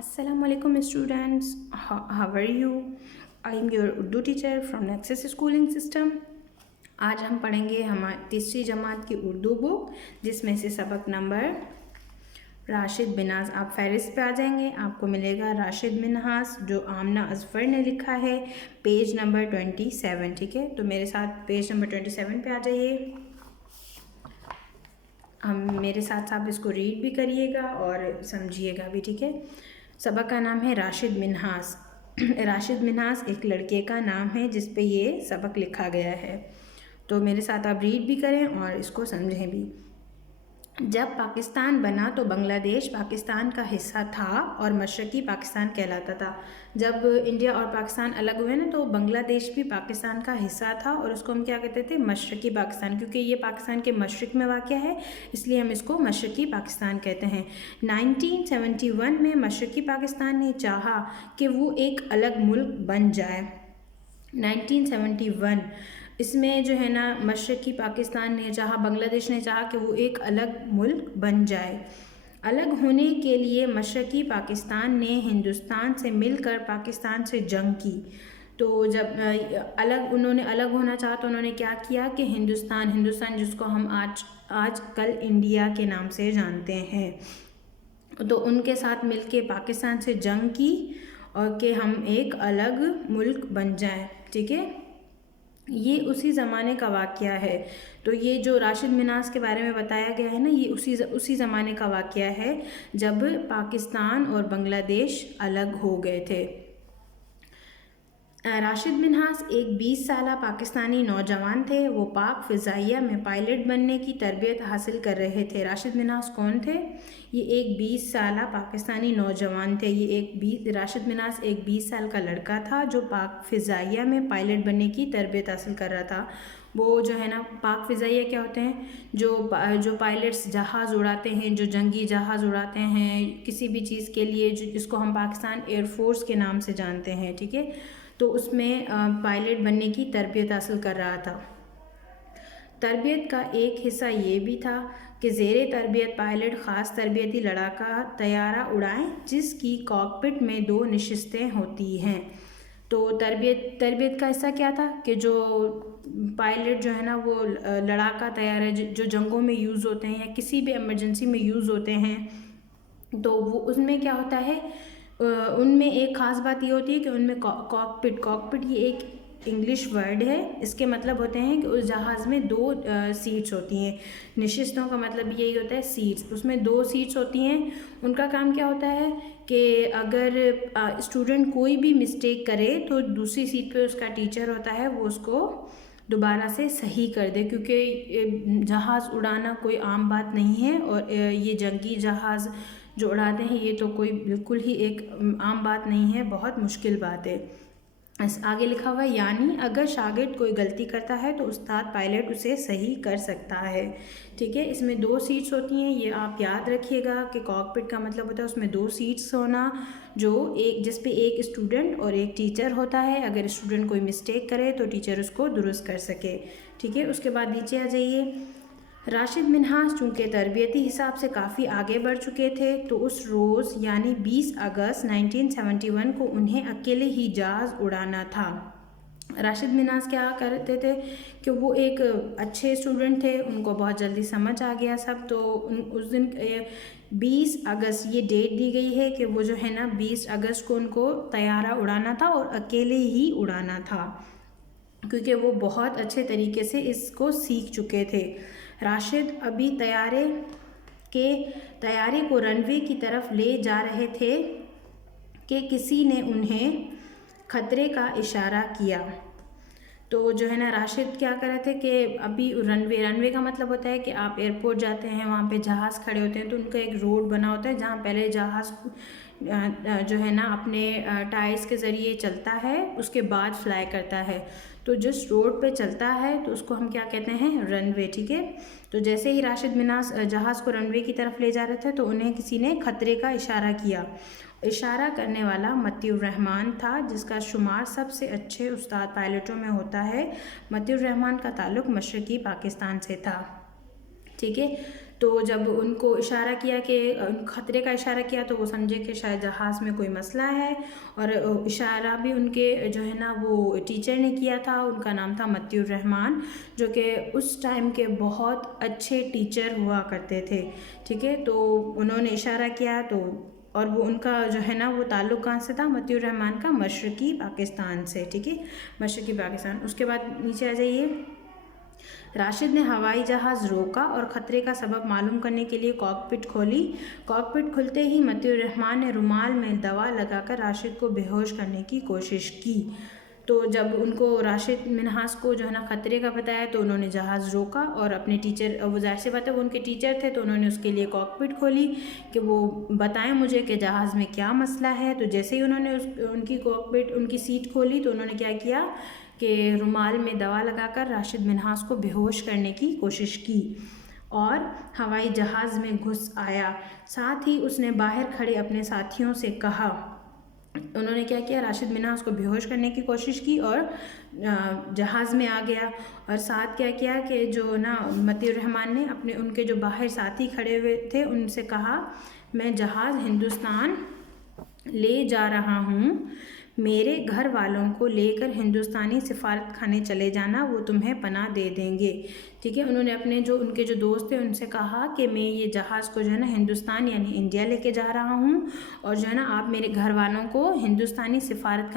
Assalamualaikum students, how are you? I am your Urdu teacher from Nexus Schooling System. आज हम पढ़ेंगे हमारी तीसरी जमात की उर्दू बुक, जिसमें से सबक नंबर राशिद मिन्हास। आप फहरिस्त पे आ जाएंगे, आपको मिलेगा राशिद मिन्हास जो आमना अजफर ने लिखा है, पेज नंबर 27। ठीक है, तो मेरे साथ पेज नंबर 27 पे आ जाइए। हम मेरे साथ आप इसको रीड भी करिएगा और समझिएगा भी। ठीक है, सबक का नाम है राशिद मिन्हास। राशिद मिन्हास एक लड़के का नाम है जिस पे ये सबक लिखा गया है। तो मेरे साथ आप रीड भी करें और इसको समझें भी। जब पाकिस्तान बना तो बांग्लादेश पाकिस्तान का हिस्सा था और मशरक़ी पाकिस्तान कहलाता था। जब इंडिया और पाकिस्तान अलग हुए ना, तो बांग्लादेश भी पाकिस्तान का हिस्सा था और उसको हम क्या कहते थे, मशरक़ी पाकिस्तान, क्योंकि ये पाकिस्तान के मशरक़ में वाक़ है, इसलिए हम इसको मशरक़ी पाकिस्तान कहते हैं। 1971 में मशरक़ी पाकिस्तान ने चाहा कि वो एक अलग मुल्क बन जाए। 1971 इसमें जो है ना, मशरक़ी पाकिस्तान ने चाहा, बांग्लादेश ने चाहा कि वो एक अलग मुल्क बन जाए। अलग होने के लिए मशरक़ी पाकिस्तान ने हिंदुस्तान से मिलकर पाकिस्तान से जंग की। तो जब उन्होंने अलग होना चाहा तो उन्होंने क्या किया कि हिंदुस्तान जिसको हम आज कल इंडिया के नाम से जानते हैं, तो उनके साथ मिलके पाकिस्तान से जंग की और कि हम एक अलग मुल्क बन जाएं। ठीक है, ये उसी ज़माने का वाक़या है। तो ये जो राशिद मिन्हास के बारे में बताया गया है ना, ये उसी ज़माने का वाक़या है जब पाकिस्तान और बांग्लादेश अलग हो गए थे। राशिद मिन्हास एक 20 साला पाकिस्तानी नौजवान थे। वो पाक फ़िज़ाइया में पायलट बनने की तरबियत हासिल कर रहे थे। राशिद मिन्हास कौन थे? ये एक 20 साला पाकिस्तानी नौजवान थे। राशिद मिन्हास एक 20 साल का लड़का था जो पाक फ़िज़ाइया में पायलट बनने की तरबियत हासिल कर रहा था। वो जो है ना, पाक फ़िज़ाइया क्या होते हैं, जो पायलट्स जहाज़ उड़ाते हैं, जो जंगी जहाज़ उड़ाते हैं किसी भी चीज़ के लिए, जिसको हम पाकिस्तान एयरफोर्स के नाम से जानते हैं। ठीक है, तो उसमें पायलट बनने की तरबियत हासिल कर रहा था। तरबियत का एक हिस्सा ये भी था कि ज़ेरे तरबियत पायलट ख़ास तरबियती लड़ाका तैयारा उड़ाएं जिसकी कॉकपिट में 2 नशिस्तें होती हैं। तो तरबियत का हिस्सा क्या था कि जो पायलट जो है ना, वो लड़ाका तैयारा जो जंगों में यूज़ होते हैं या किसी भी इमरजेंसी में यूज़ होते हैं, तो वो उसमें क्या होता है, उनमें एक ख़ास बात ये होती है कि उनमें कॉकपिट ये एक इंग्लिश वर्ड है। इसके मतलब होते हैं कि उस जहाज़ में 2 सीट्स होती हैं। नशिस्तों का मतलब यही होता है सीट्स, उसमें 2 सीट्स होती हैं। उनका काम क्या होता है कि अगर स्टूडेंट कोई भी मिस्टेक करे तो दूसरी सीट पे उसका टीचर होता है, वो उसको दोबारा से सही कर दे, क्योंकि जहाज़ उड़ाना कोई आम बात नहीं है और ये जंगी जहाज़ जो उड़ाते हैं ये तो कोई बिल्कुल ही एक आम बात नहीं है, बहुत मुश्किल बात है। आगे लिखा हुआ है, यानी अगर शागिर्द कोई गलती करता है तो उस्ताद पायलट उसे सही कर सकता है। ठीक है, इसमें 2 सीट्स होती हैं, ये आप याद रखिएगा कि कॉकपिट का मतलब होता है उसमें 2 सीट्स होना, जिस पे एक स्टूडेंट और एक टीचर होता है। अगर स्टूडेंट कोई मिस्टेक करे तो टीचर उसको दुरुस्त कर सके। ठीक है, उसके बाद नीचे आ जाइए। राशिद मिन्हास चूँकि तरबियती हिसाब से काफ़ी आगे बढ़ चुके थे, तो उस रोज़ यानी 20 अगस्त 1971 को उन्हें अकेले ही जहाज़ उड़ाना था। राशिद मिन्हास क्या करते थे कि वो एक अच्छे स्टूडेंट थे, उनको बहुत जल्दी समझ आ गया सब। तो उस दिन 20 अगस्त ये डेट दी गई है कि वो जो है ना, 20 अगस्त को उनको तैयारा उड़ाना था और अकेले ही उड़ाना था, क्योंकि वो बहुत अच्छे तरीके से इसको सीख चुके थे। राशिद अभी तैयारी को रनवे की तरफ ले जा रहे थे कि किसी ने उन्हें खतरे का इशारा किया। तो जो है ना, राशिद क्या कर रहे थे कि अभी रनवे का मतलब होता है कि आप एयरपोर्ट जाते हैं, वहाँ पे जहाज़ खड़े होते हैं, तो उनका एक रोड बना होता है जहाँ पहले जहाज़ जो है ना अपने टायर्स के ज़रिए चलता है, उसके बाद फ्लाई करता है। तो जिस रोड पे चलता है तो उसको हम क्या कहते हैं, रनवे। ठीक है, तो जैसे ही राशिद मिन्हास जहाज़ को रनवे की तरफ ले जा रहे थे तो उन्हें किसी ने खतरे का इशारा किया। इशारा करने वाला मतियुर रहमान था, जिसका शुमार सबसे अच्छे उस्ताद पायलटों में होता है। मतियुर रहमान का ताल्लुक़ मशरक़ी पाकिस्तान से था। ठीक है, तो जब उनको इशारा किया कि ख़तरे का इशारा किया तो वो समझे कि शायद जहाज़ में कोई मसला है। और इशारा भी उनके जो है ना वो टीचर ने किया था, उनका नाम था मतियुर रहमान, जो कि उस टाइम के बहुत अच्छे टीचर हुआ करते थे। ठीक है, तो उन्होंने इशारा किया तो, और वो उनका जो है ना वो ताल्लुक़ कहाँ से था, मतियुर रहमान का मशरक़ी पाकिस्तान से। ठीक है, मशरक़ी पाकिस्तान। उसके बाद नीचे आ जाइए। राशिद ने हवाई जहाज़ रोका और ख़तरे का सबब मालूम करने के लिए कॉकपिट खोली। कॉकपिट खुलते ही मतियुर रहमान ने रुमाल में दवा लगाकर राशिद को बेहोश करने की कोशिश की। तो जब उनको राशिद मिन्हास को जो है ना ख़तरे का बताया तो उन्होंने जहाज़ रोका और अपने टीचर, वो ज़ाहिर सी बात है वो उनके टीचर थे, तो उन्होंने उसके लिए कॉकपिट खोली कि वो बताएं मुझे कि जहाज़ में क्या मसला है। तो जैसे ही उन्होंने उनकी कॉकपिट, उनकी सीट खोली तो उन्होंने क्या किया कि रुमाल में दवा लगाकर राशिद मिन्हास को बेहोश करने की कोशिश की और हवाई जहाज़ में घुस आया। साथ ही उसने बाहर खड़े अपने साथियों से कहा, उन्होंने क्या किया, राशिद मिन्हास को बेहोश करने की कोशिश की और जहाज़ में आ गया। और साथ क्या किया कि जो ना मतियुर रहमान ने अपने उनके जो बाहर साथी खड़े हुए थे उनसे कहा, मैं जहाज़ हिंदुस्तान ले जा रहा हूँ, मेरे घर वालों को लेकर हिंदुस्तानी सिफारत खाने चले जाना, वो तुम्हें पनाह दे देंगे। ठीक है, उन्होंने अपने जो उनके जो दोस्त थे उनसे कहा कि मैं ये जहाज़ को जो है ना हिंदुस्तान यानी इंडिया लेके जा रहा हूँ और जो है ना आप मेरे घर वालों को हिंदुस्तानी सिफारत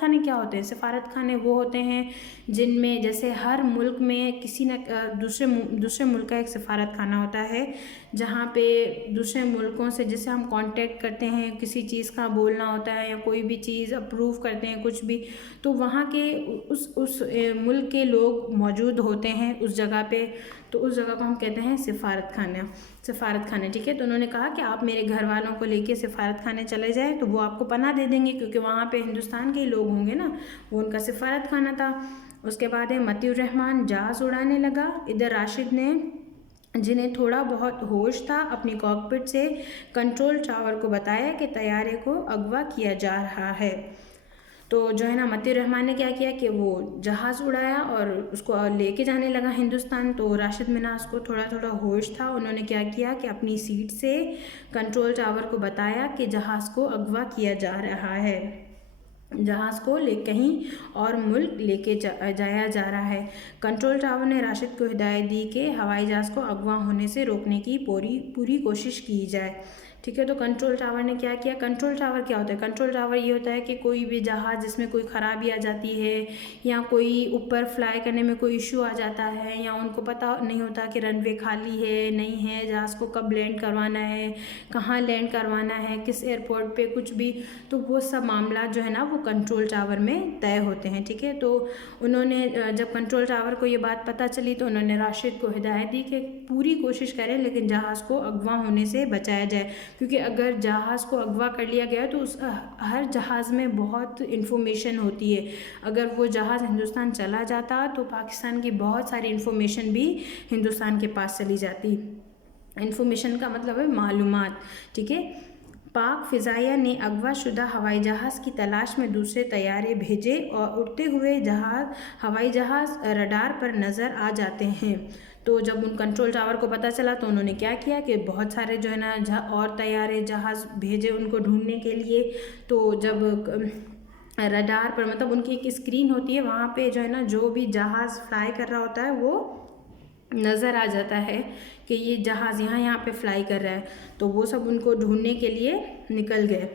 खाने क्या होते हैं? सिफारत खाने वो होते हैं जिनमें जैसे हर मुल्क में किसी न दूसरे मुल्क का एक सिफारत खाना होता है, जहाँ पे दूसरे मुल्कों से जैसे हम कांटेक्ट करते हैं, किसी चीज़ का बोलना होता है या कोई भी चीज़ अप्रूव करते हैं कुछ भी, तो वहाँ के उस मुल्क के लोग मौजूद होते हैं उस जगह पे, तो उस जगह को हम कहते हैं सिफारत खाने। ठीक है, तो उन्होंने कहा कि आप मेरे घर वालों को लेके सिफारत खाने चले जाए तो वो आपको पनाह दे देंगे, क्योंकि वहाँ पे हिंदुस्तान के ही लोग होंगे ना, वो उनका सिफारत खाना था। उसके बाद है मतियुर रहमान जहाज़ उड़ाने लगा। इधर राशिद ने, जिन्हें थोड़ा बहुत होश था, अपनी कॉकपिट से कंट्रोल टावर को बताया कि तैयारे को अगवा किया जा रहा है। तो जो है ना मतियुर रहमान ने क्या किया कि वो जहाज़ उड़ाया और उसको लेके जाने लगा हिंदुस्तान। तो राशिद मिन्हास को थोड़ा थोड़ा होश था, उन्होंने क्या किया कि अपनी सीट से कंट्रोल टावर को बताया कि जहाज़ को अगवा किया जा रहा है, जहाज़ को कहीं और मुल्क लेके जाया जा रहा है। कंट्रोल टावर ने राशिद को हिदायत दी कि हवाई जहाज़ को अगवा होने से रोकने की पूरी कोशिश की जाए। ठीक है, तो कंट्रोल टावर ने क्या किया, कंट्रोल टावर क्या होता है, कंट्रोल टावर ये होता है कि कोई भी जहाज़ जिसमें कोई ख़राबी आ जाती है या कोई ऊपर फ्लाई करने में कोई इशू आ जाता है या उनको पता नहीं होता कि रनवे खाली है नहीं है, जहाज़ को कब लैंड करवाना है, कहाँ लैंड करवाना है, किस एयरपोर्ट पे, कुछ भी, तो वो सब मामला जो है ना वो कंट्रोल टावर में तय होते हैं। ठीक है, तो उन्होंने जब कंट्रोल टावर को ये बात पता चली तो उन्होंने राशिद को हिदायत दी कि पूरी कोशिश करें लेकिन जहाज़ को अगवा होने से बचाया जाए, क्योंकि अगर जहाज़ को अगवा कर लिया गया तो उस हर जहाज़ में बहुत इन्फॉर्मेशन होती है। अगर वो जहाज़ हिंदुस्तान चला जाता तो पाकिस्तान की बहुत सारी इन्फॉर्मेशन भी हिंदुस्तान के पास चली जाती। इन्फॉर्मेशन का मतलब है मालूमात। ठीक है, पाक फ़िज़ाइया ने अगवा शुदा हवाई जहाज़ की तलाश में दूसरे तैयारे भेजे और उड़ते हुए हवाई जहाज़ रडार पर नज़र आ जाते हैं। तो जब उन कंट्रोल टावर को पता चला तो उन्होंने क्या किया कि बहुत सारे जो है ना और तैयारे जहाज़ भेजे उनको ढूंढने के लिए। तो जब रडार पर, मतलब उनकी एक स्क्रीन होती है, वहाँ पे जो है ना जो भी जहाज़ फ्लाई कर रहा होता है वो नज़र आ जाता है कि ये जहाज़ यहाँ पे फ्लाई कर रहा है, तो वो सब उनको ढूंढने के लिए निकल गए।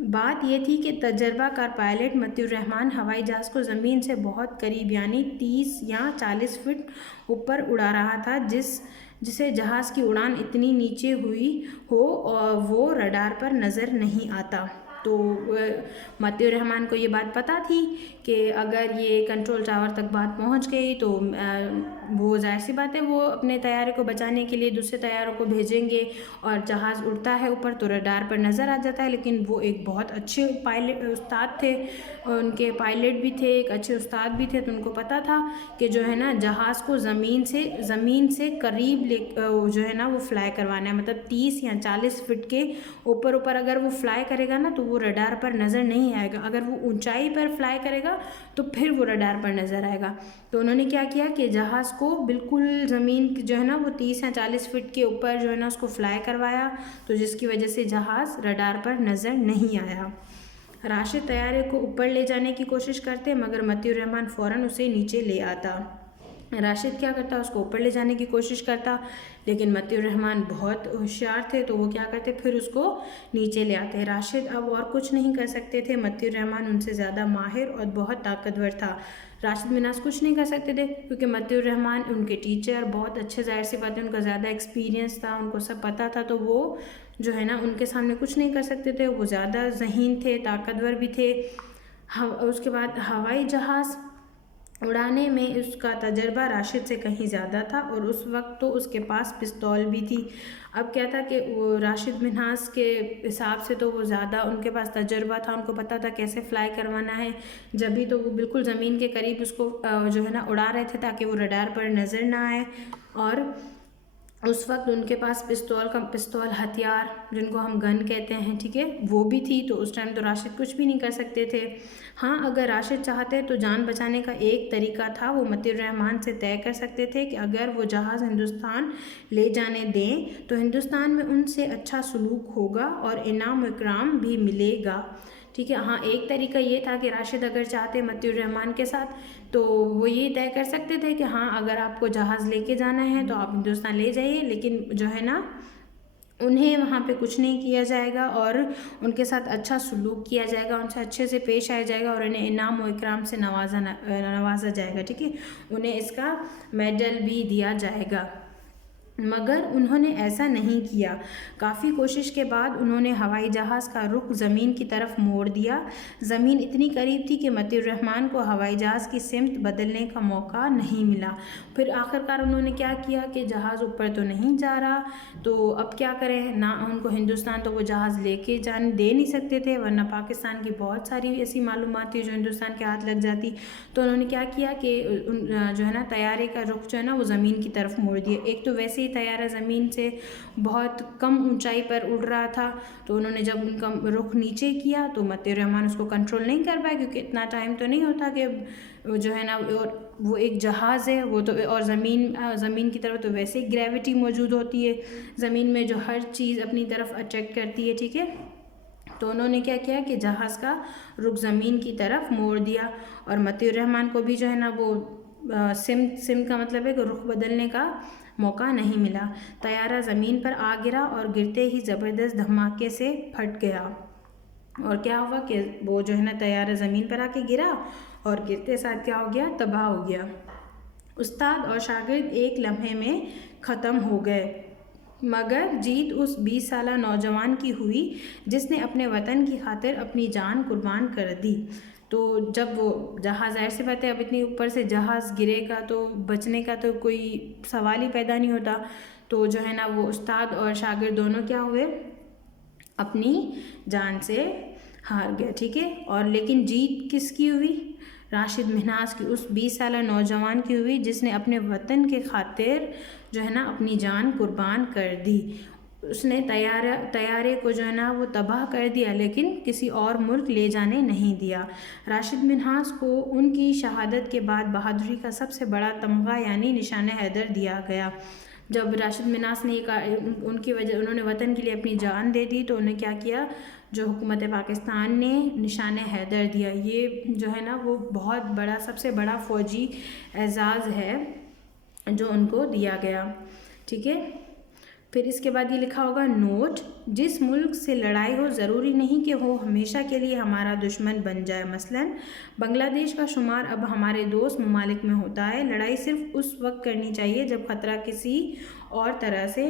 बात ये थी कि तजर्बाकार पायलट मतियुर रहमान हवाई जहाज़ को ज़मीन से बहुत करीब यानी 30 या 40 फीट ऊपर उड़ा रहा था, जिसे जहाज़ की उड़ान इतनी नीचे हुई हो और वो रडार पर नज़र नहीं आता। तो मतियुर रहमान को ये बात पता थी कि अगर ये कंट्रोल टावर तक बात पहुंच गई तो वो जाहिर सी बात है वो अपने तैयारे को बचाने के लिए दूसरे तैयारों को भेजेंगे और जहाज़ उड़ता है ऊपर तो रडार पर नज़र आ जाता है। लेकिन वो एक बहुत अच्छे उस्ताद थे, उनके पायलट भी थे, एक अच्छे उस्ताद भी थे, तो उनको पता था कि जो है ना जहाज़ को ज़मीन से करीब जो है ना वो फ्लाई करवाना है, मतलब 30 या 40 फीट के ऊपर अगर वो फ्लाई करेगा ना तो वो रडार पर नज़र नहीं आएगा। अगर वो ऊंचाई पर फ्लाई करेगा तो फिर वो रडार पर नज़र आएगा। तो उन्होंने क्या किया कि जहाज़ को बिल्कुल ज़मीन जो है ना वो 30 या 40 फीट के ऊपर जो है ना उसको फ्लाई करवाया, तो जिसकी वजह से जहाज़ रडार पर नज़र नहीं आया। राशिद तैयारे को ऊपर ले जाने की कोशिश करते मगर मतीउर रहमान फ़ौरन उसे नीचे ले आता। राशिद क्या करता, उसको ऊपर ले जाने की कोशिश करता, लेकिन मतीउर रहमान बहुत होशियार थे, तो वो क्या करते, फिर उसको नीचे ले आते। राशिद अब और कुछ नहीं कर सकते थे, मतीउर रहमान उनसे ज़्यादा माहिर और बहुत ताकतवर था। राशिद मिन्हास कुछ नहीं कर सकते थे क्योंकि मतीउर रहमान उनके टीचर बहुत अच्छे, जाहिर सी बात है उनका ज़्यादा एक्सपीरियंस था, उनको सब पता था, तो वो जो है ना उनके सामने कुछ नहीं कर सकते थे। वो ज़्यादा ज़हीन थे, ताकतवर भी थे। उसके बाद हवाई जहाज़ उड़ाने में उसका तजर्बा राशिद से कहीं ज़्यादा था और उस वक्त तो उसके पास पिस्तौल भी थी। अब क्या था कि वो राशिद मिन्हास के हिसाब से तो वो ज़्यादा उनके पास तजर्बा था, उनको पता था कैसे फ्लाई करवाना है, जब भी तो वो बिल्कुल ज़मीन के करीब उसको जो है ना उड़ा रहे थे ताकि वो रडार पर नज़र ना आए। और उस वक्त उनके पास पिस्तौल हथियार जिनको हम गन कहते हैं, ठीक है, वो भी थी, तो उस टाइम तो राशिद कुछ भी नहीं कर सकते थे। हाँ, अगर राशिद चाहते तो जान बचाने का एक तरीका था, वो मतीउर रहमान से तय कर सकते थे कि अगर वो जहाज़ हिंदुस्तान ले जाने दें तो हिंदुस्तान में उनसे अच्छा सलूक होगा और इनाम इकराम भी मिलेगा, ठीक है। हाँ, एक तरीका ये था कि राशिद अगर चाहते मतीउर रहमान के साथ तो वो ये तय कर सकते थे कि हाँ, अगर आपको जहाज़ लेके जाना है तो आप हिंदुस्तान ले जाइए, लेकिन जो है ना उन्हें वहाँ पे कुछ नहीं किया जाएगा और उनके साथ अच्छा सलूक किया जाएगा, उनसे अच्छे से पेश आया जाएगा और उन्हें इनाम व इकराम से नवाजा जाएगा, ठीक है। उन्हें इसका मेडल भी दिया जाएगा, मगर उन्होंने ऐसा नहीं किया। काफ़ी कोशिश के बाद उन्होंने हवाई जहाज़ का रुख ज़मीन की तरफ मोड़ दिया। ज़मीन इतनी करीब थी कि मतीउर रहमान को हवाई जहाज़ की सिमत बदलने का मौका नहीं मिला। फिर आखिरकार उन्होंने क्या किया कि जहाज़ ऊपर तो नहीं जा रहा, तो अब क्या करें, ना उनको हिंदुस्तान तो वो जहाज़ लेके जाने दे नहीं सकते थे, वरना पाकिस्तान की बहुत सारी ऐसी मालूमात थी जो हिंदुस्तान के हाथ लग जाती। तो उन्होंने क्या किया कि जो है ना तैयारे का रुख जो है ना वो ज़मीन की तरफ मोड़ दिया। एक तो वैसे तैयारा ज़मीन से बहुत कम ऊंचाई पर उड़ रहा था, तो उन्होंने जब उनका रुख नीचे किया तो मतीउर रहमान उसको कंट्रोल नहीं कर पाए, क्योंकि इतना टाइम तो नहीं होता कि जो है ना, और वो एक जहाज़ है वो तो, और ज़मीन की तरफ तो वैसे ही ग्रेविटी मौजूद होती है ज़मीन में जो हर चीज़ अपनी तरफ अट्रैक्ट करती है, ठीक है। तो उन्होंने क्या किया कि जहाज़ का रुख ज़मीन की तरफ मोड़ दिया और मतीउर रहमान को भी जो है ना वो सिम का मतलब है कि रुख बदलने का मौका नहीं मिला। तैयारा ज़मीन पर आ गिरा और गिरते ही ज़बरदस्त धमाके से फट गया। और क्या हुआ कि वो जो है ना तैयारा ज़मीन पर आके गिरा और गिरते साथ क्या हो गया, तबाह हो गया। उस्ताद और शागिर्द एक लम्हे में ख़त्म हो गए, मगर जीत उस 20 साला नौजवान की हुई जिसने अपने वतन की खातिर अपनी जान कुर्बान कर दी। तो जब वो जहाज़, जाहिर सी बात है अब इतनी ऊपर से जहाज़ गिरेगा तो बचने का तो कोई सवाल ही पैदा नहीं होता। तो जो है ना वो उस्ताद और शागिर्द दोनों क्या हुए, अपनी जान से हार गए, ठीक है। और लेकिन जीत किसकी हुई, राशिद मिन्हास की, उस 20 साला नौजवान की हुई जिसने अपने वतन के खातिर जो है ना अपनी जान कुर्बान कर दी। उसने तैयारे को जो है ना वो तबाह कर दिया, लेकिन किसी और मुल्क ले जाने नहीं दिया। राशिद मिन्हास को उनकी शहादत के बाद बहादुरी का सबसे बड़ा तमगा यानी निशान हैदर दिया गया। जब राशिद मिन्हास ने उनकी वजह उन्होंने वतन के लिए अपनी जान दे दी, तो उन्हें क्या किया, जो हुकूमत पाकिस्तान ने निशान हैदर दिया। ये जो है ना वो बहुत बड़ा, सबसे बड़ा फ़ौजी एजाज़ है जो उनको दिया गया, ठीक है। फिर इसके बाद ये लिखा होगा, नोट, जिस मुल्क से लड़ाई हो ज़रूरी नहीं कि वो हमेशा के लिए हमारा दुश्मन बन जाए। मसलन बांग्लादेश का शुमार अब हमारे दोस्त ममालिक में होता है। लड़ाई सिर्फ उस वक्त करनी चाहिए जब ख़तरा किसी और तरह से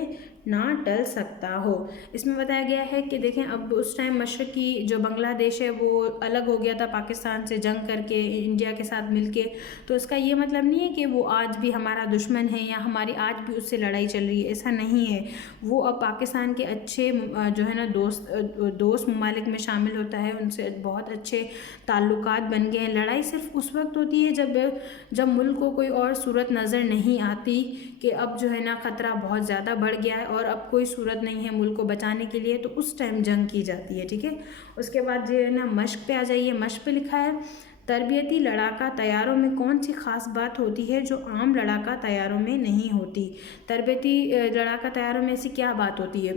ना टल सकता हो। इसमें बताया गया है कि देखें, अब उस टाइम मशरक़ी जो बांग्लादेश है वो अलग हो गया था पाकिस्तान से जंग करके, इंडिया के साथ मिलके। तो इसका ये मतलब नहीं है कि वो आज भी हमारा दुश्मन है या हमारी आज भी उससे लड़ाई चल रही है, ऐसा नहीं है। वो अब पाकिस्तान के अच्छे जो है ना दोस्त ममालिक में शामिल होता है, उनसे बहुत अच्छे ताल्लुकात बन गए हैं। लड़ाई सिर्फ उस वक्त होती है जब मुल्क को कोई और सूरत नज़र नहीं आती कि अब जो है ना ख़तरा बहुत ज़्यादा बढ़ गया है और अब कोई सूरत नहीं है मुल्क को बचाने के लिए, तो उस टाइम जंग की जाती है, ठीक है। उसके बाद जो है ना मश्क पे आ जाइए। मश्क पे लिखा है, तरबियती लड़ाका तैयारों में कौन सी खास बात होती है जो आम लड़ाका तैयारों में नहीं होती? तरबियती लड़ाका तैयारों में ऐसी क्या बात होती है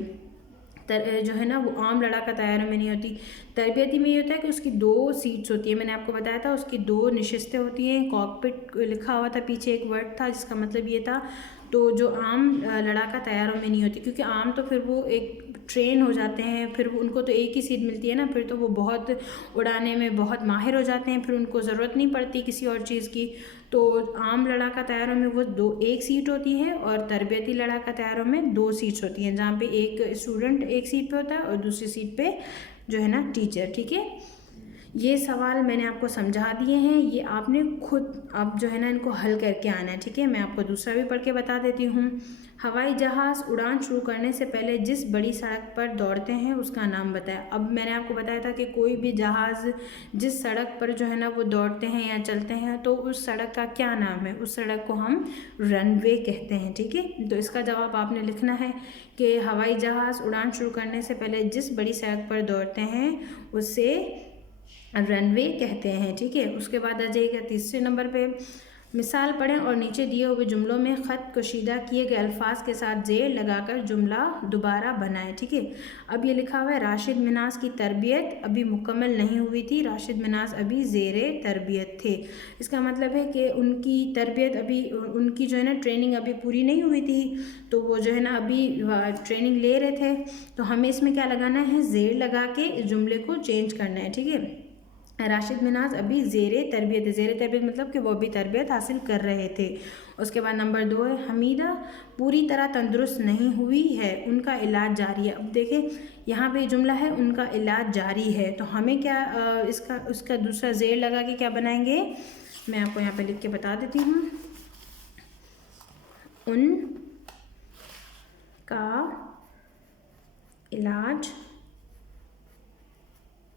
जो है ना वो आम लड़ाका तैयारों में नहीं होती? तरबियती में ये होता है कि उसकी 2 सीट्स होती है, मैंने आपको बताया था उसकी 2 नशिस्तें होती हैं, कॉकपिट लिखा हुआ था, पीछे एक वर्ड था जिसका मतलब ये था। तो जो आम लड़ाका तैयारों में नहीं होती, क्योंकि आम तो फिर वो एक ट्रेन हो जाते हैं, फिर उनको तो एक ही सीट मिलती है ना, फिर तो वो बहुत उड़ाने में बहुत माहिर हो जाते हैं, फिर उनको ज़रूरत नहीं पड़ती किसी और चीज़ की। तो आम लड़ाका तैयारों में वो एक सीट होती है और तरबियती लड़ाका तैयारों में 2 सीट्स होती हैं, जहाँ पे एक स्टूडेंट एक सीट पे होता है और दूसरी सीट पे जो है ना टीचर। ठीक है, ये सवाल मैंने आपको समझा दिए हैं, ये आपने खुद अब जो है ना इनको हल करके आना है। ठीक है, मैं आपको दूसरा भी पढ़ के बता देती हूँ। हवाई जहाज़ उड़ान शुरू करने से पहले जिस बड़ी सड़क पर दौड़ते हैं उसका नाम बताएं। अब मैंने आपको बताया था कि कोई भी जहाज़ जिस सड़क पर जो है ना वो दौड़ते हैं या चलते हैं तो उस सड़क का क्या नाम है? उस सड़क को हम रनवे कहते हैं। ठीक है, तो इसका जवाब आपने लिखना है कि हवाई जहाज़ उड़ान शुरू करने से पहले जिस बड़ी सड़क पर दौड़ते हैं उससे रनवे कहते हैं। ठीक है, उसके बाद आ जाइएगा तीसरे नंबर पे, मिसाल पढ़ें और नीचे दिए हुए जुमलों में ख़त कशीदा किए गए अल्फाज के साथ जेर लगाकर जुमला दोबारा बनाएं। ठीक है, अब ये लिखा हुआ है राशिद मिनाज की तरबियत अभी मुकम्मल नहीं हुई थी, राशिद मिनाज अभी ज़ेरे तरबियत थे। इसका मतलब है कि उनकी तरबियत अभी, उनकी जो है ना ट्रेनिंग अभी पूरी नहीं हुई थी, तो वो जो है ना अभी ट्रेनिंग ले रहे थे। तो हमें इसमें क्या लगाना है? ज़ेर लगा के इस जुमले को चेंज करना है। ठीक है, राशिद मिनाज अभी ज़ेरे तरबियत है, ज़ेरे तरबियत मतलब कि वो अभी तरबियत हासिल कर रहे थे। उसके बाद नंबर 2 है हमीदा पूरी तरह तंदुरुस्त नहीं हुई है, उनका इलाज जारी है। अब देखें यहाँ पे जुमला है उनका इलाज जारी है, तो हमें क्या उसका दूसरा ज़ेर लगा के क्या बनाएंगे? मैं आपको यहाँ पे लिख के बता देती हूँ, उनका इलाज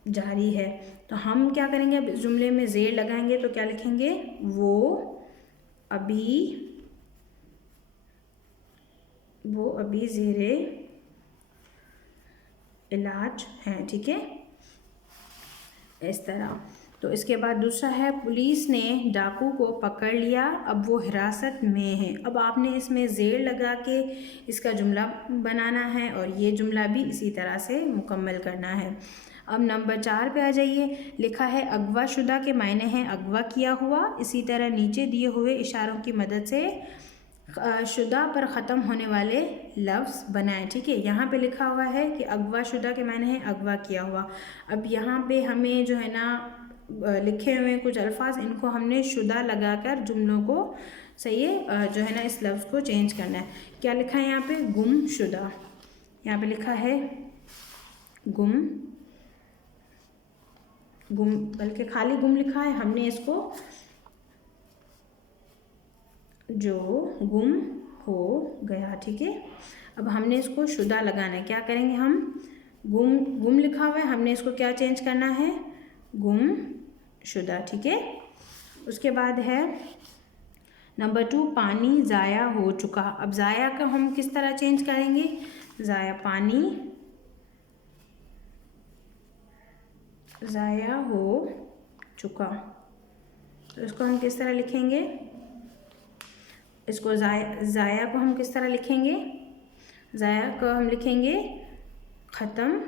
जारी है। तो हम क्या करेंगे? अब इस जुमले में ज़ेर लगाएंगे तो क्या लिखेंगे? वो अभी ज़ेरे इलाज हैं। ठीक है, इस तरह। तो इसके बाद दूसरा है पुलिस ने डाकू को पकड़ लिया, अब वो हिरासत में है। अब आपने इसमें ज़ेर लगा के इसका जुमला बनाना है और ये जुमला भी इसी तरह से मुकम्मल करना है। अब नंबर 4 पे आ जाइए, लिखा है अगवा शुदा के मायने हैं अगवा किया हुआ। इसी तरह नीचे दिए हुए इशारों की मदद से शुदा पर ख़त्म होने वाले लफ्ज़ बनाएं। ठीक है, यहाँ पे लिखा हुआ है कि अगवा शुदा के मायने हैं अगवा किया हुआ। अब यहाँ पे हमें जो है ना लिखे हुए कुछ अल्फाज, इनको हमने शुदा लगाकर जुमलों को सही है जो है ना इस लफ्ज़ को चेंज करना है। क्या लिखा है यहाँ पे? गुम शुदा। यहाँ पे लिखा है गुम, बल्कि खाली गुम लिखा है, हमने इसको जो गुम हो गया। ठीक है, अब हमने इसको शुदा लगाना है। क्या करेंगे हम? गुम लिखा हुआ है, हमने इसको क्या चेंज करना है? गुम शुदा। ठीक है, उसके बाद है नंबर 2 पानी ज़ाया हो चुका। अब ज़ाया का हम किस तरह चेंज करेंगे? ज़ाया, पानी ज़ाया हो चुका, तो इसको हम किस तरह लिखेंगे? इसको ज़ाया को हम किस तरह लिखेंगे? ज़ाया को हम लिखेंगे ख़त्म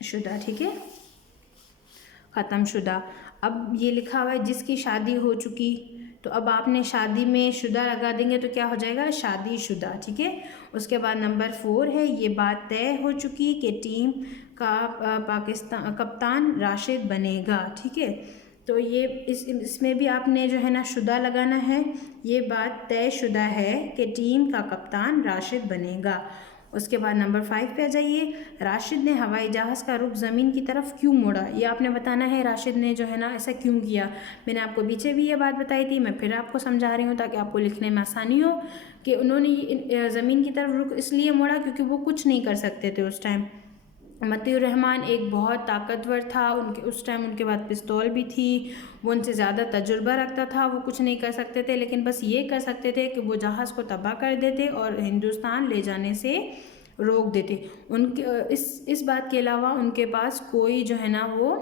शुदा। ठीक है, ख़त्म शुदा। अब ये लिखा हुआ है जिसकी शादी हो चुकी, तो अब आपने शादी में शुदा लगा देंगे तो क्या हो जाएगा? शादी शुदा। ठीक है, उसके बाद नंबर 4 है ये बात तय हो चुकी कि टीम का कप्तान राशिद बनेगा। ठीक है, तो ये इसमें भी आपने जो है ना शुदा लगाना है, ये बात तयशुदा है कि टीम का कप्तान राशिद बनेगा। उसके बाद नंबर 5 पे आ जाइए, राशिद ने हवाई जहाज़ का रुख ज़मीन की तरफ क्यों मोड़ा? ये आपने बताना है राशिद ने जो है ना ऐसा क्यों किया। मैंने आपको पीछे भी ये बात बताई थी, मैं फिर आपको समझा रही हूँ ताकि आपको लिखने में आसानी हो कि उन्होंने ज़मीन की तरफ रुख इसलिए मोड़ा क्योंकि वो कुछ नहीं कर सकते थे उस टाइम। मतीउर रहमान एक बहुत ताकतवर था, उस टाइम उनके बाद पिस्तौल भी थी, वो उनसे ज़्यादा तजुर्बा रखता था, वो कुछ नहीं कर सकते थे, लेकिन बस ये कर सकते थे कि वो जहाज़ को तबाह कर देते और हिंदुस्तान ले जाने से रोक देते। उनके इस बात के अलावा उनके पास कोई जो है ना वो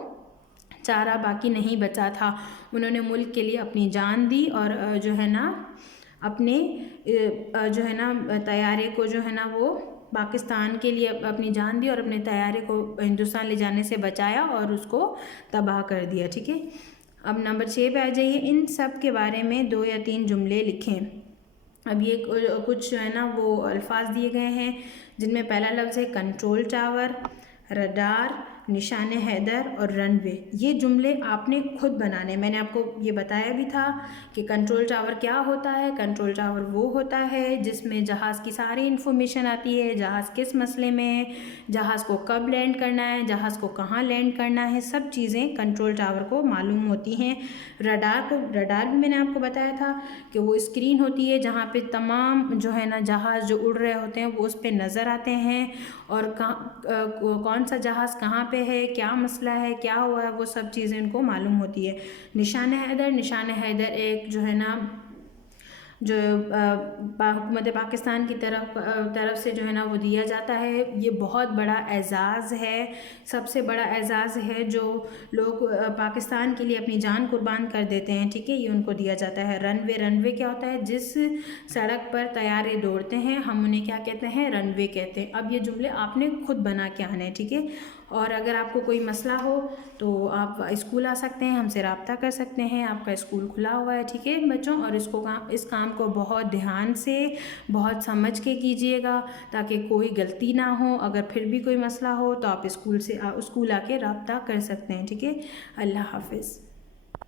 चारा बाकी नहीं बचा था। उन्होंने मुल्क के लिए अपनी जान दी और जो है ना अपने जो है ना तैयारे को जो है ना वो पाकिस्तान के लिए अपनी जान दी और अपने तैयारे को हिंदुस्तान ले जाने से बचाया और उसको तबाह कर दिया। ठीक है, अब नंबर 6 पे आ जाइए। इन सब के बारे में 2 या 3 जुमले लिखें। अब ये कुछ जो है ना वो अल्फाज दिए गए हैं जिनमें पहला लफ्ज़ है कंट्रोल टावर, रडार, निशान हैदर और रनवे। ये जुमले आपने खुद बनाने। मैंने आपको ये बताया भी था कि कंट्रोल टावर क्या होता है। कंट्रोल टावर वो होता है जिसमें जहाज़ की सारी इन्फॉर्मेशन आती है, जहाज़ किस मसले में है, जहाज़ को कब लैंड करना है, जहाज़ को कहाँ लैंड करना है, सब चीज़ें कंट्रोल टावर को मालूम होती हैं। रडार भी मैंने आपको बताया था कि वो स्क्रीन होती है जहाँ पे तमाम जो है ना जहाज़ जो उड़ रहे होते हैं वो उस पर नज़र आते हैं और कौन सा जहाज़ कहाँ पे है, क्या मसला है, क्या हुआ है, वो सब चीज़ें उनको मालूम होती है। निशान हैदर एक जो है ना जो हुकूमत पाकिस्तान की तरफ से जो है ना वो दिया जाता है। ये बहुत बड़ा एज़ाज़ है, सबसे बड़ा एज़ाज़ है जो लोग पाकिस्तान के लिए अपनी जान कुर्बान कर देते हैं। ठीक है, ये उनको दिया जाता है। रनवे क्या होता है? जिस सड़क पर तैयारे दौड़ते हैं हम उन्हें क्या कहते हैं? रनवे कहते हैं। अब ये जुमले आपने खुद बना के आने हैं। ठीक है, और अगर आपको कोई मसला हो तो आप स्कूल आ सकते हैं, हमसे रब्ता कर सकते हैं। आपका स्कूल खुला हुआ है। ठीक है बच्चों, और इस काम को बहुत ध्यान से बहुत समझ के कीजिएगा ताकि कोई गलती ना हो। अगर फिर भी कोई मसला हो तो आप स्कूल आके रब्ता कर सकते हैं। ठीक है, अल्लाह हाफिज़।